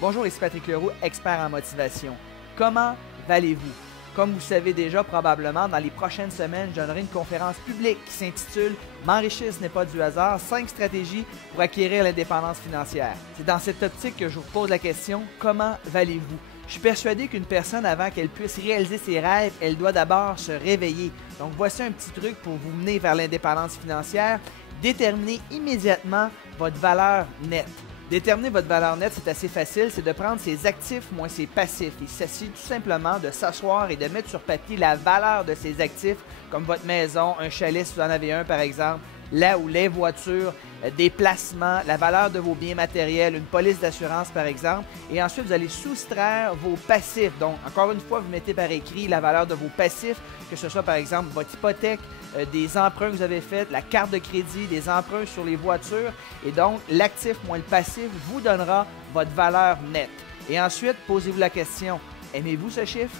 Bonjour, ici Patrick Leroux, expert en motivation. Comment valez-vous? Comme vous le savez déjà probablement, dans les prochaines semaines, je donnerai une conférence publique qui s'intitule « M'enrichir, ce n'est pas du hasard, 5 stratégies pour acquérir l'indépendance financière ». C'est dans cette optique que je vous pose la question « Comment valez-vous » Je suis persuadé qu'une personne, avant qu'elle puisse réaliser ses rêves, elle doit d'abord se réveiller. Donc voici un petit truc pour vous mener vers l'indépendance financière. Déterminez immédiatement votre valeur nette. Déterminer votre valeur nette, c'est assez facile, c'est de prendre ses actifs moins ses passifs. Il s'agit tout simplement de s'asseoir et de mettre sur papier la valeur de ses actifs, comme votre maison, un chalet si vous en avez un par exemple, là où les voitures, des placements, la valeur de vos biens matériels, une police d'assurance par exemple, et ensuite vous allez soustraire vos passifs. Donc, encore une fois, vous mettez par écrit la valeur de vos passifs, que ce soit par exemple votre hypothèque, des emprunts que vous avez faits, la carte de crédit, des emprunts sur les voitures, et donc l'actif moins le passif vous donnera votre valeur nette. Et ensuite, posez-vous la question, aimez-vous ce chiffre?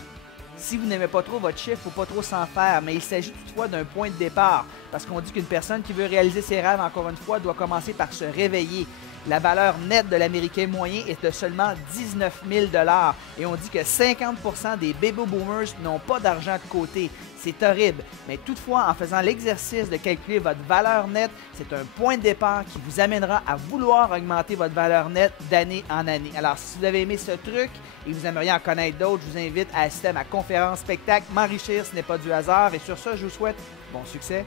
Si vous n'aimez pas trop votre chiffre, il ne faut pas trop s'en faire, mais il s'agit toutefois d'un point de départ, parce qu'on dit qu'une personne qui veut réaliser ses rêves, encore une fois, doit commencer par se réveiller. La valeur nette de l'Américain moyen est de seulement 19 000 $ et on dit que 50% des baby boomers n'ont pas d'argent de côté. C'est horrible, mais toutefois, en faisant l'exercice de calculer votre valeur nette, c'est un point de départ qui vous amènera à vouloir augmenter votre valeur nette d'année en année. Alors, si vous avez aimé ce truc et vous aimeriez en connaître d'autres, je vous invite à assister à ma conférence spectacle « M'enrichir, ce n'est pas du hasard » et sur ça, je vous souhaite bon succès.